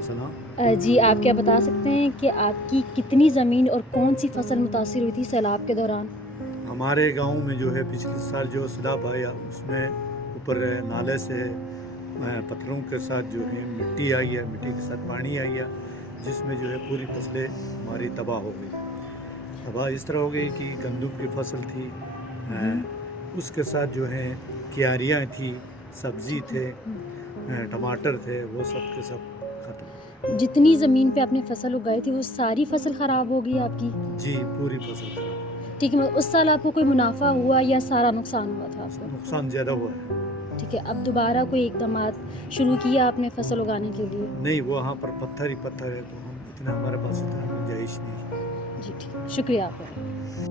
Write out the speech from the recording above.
السلام. جی آپ کیا بتا سکتے ہیں کہ آپ کی کتنی زمین اور کون سی فصل متاثر ہوئی تھی سیلاب کے دوران؟ ہمارے گاؤں میں جو ہے پچھلے سال جو سیلاب آیا اس میں اوپر نالے سے پتھروں کے ساتھ جو ہے مٹی آئی ہے، مٹی کے ساتھ پانی آئی ہے، جس میں جو ہے پوری فصلیں ہماری تباہ ہو گئی. تباہ اس طرح ہو گئی کہ گندم کی فصل تھی، اس کے ساتھ جو ہے کیاریاں تھی، سبزی تھے، ٹماٹر تھے، وہ سب کے سب ختم. جتنی زمین پہ آپ نے فصل اگائی تھی وہ ساری فصل خراب ہو گئی آپ کی؟ جی پوری فصل خراب. ٹھیک ہے، اس سال آپ کو کوئی منافع ہوا یا سارا نقصان ہوا تھا آپ کو؟ نقصان زیادہ ہوا ہے. ٹھیک ہے، اب دوبارہ کوئی اقدامات شروع کیا آپ نے فصل اگانے کے لیے؟ نہیں، وہاں پر پتھر ہی پتھر ہے، تو ہم اتنا ہمارے پاس اتنا گنجائش نہیں ہے. جی ٹھیک، شکریہ آپ کا.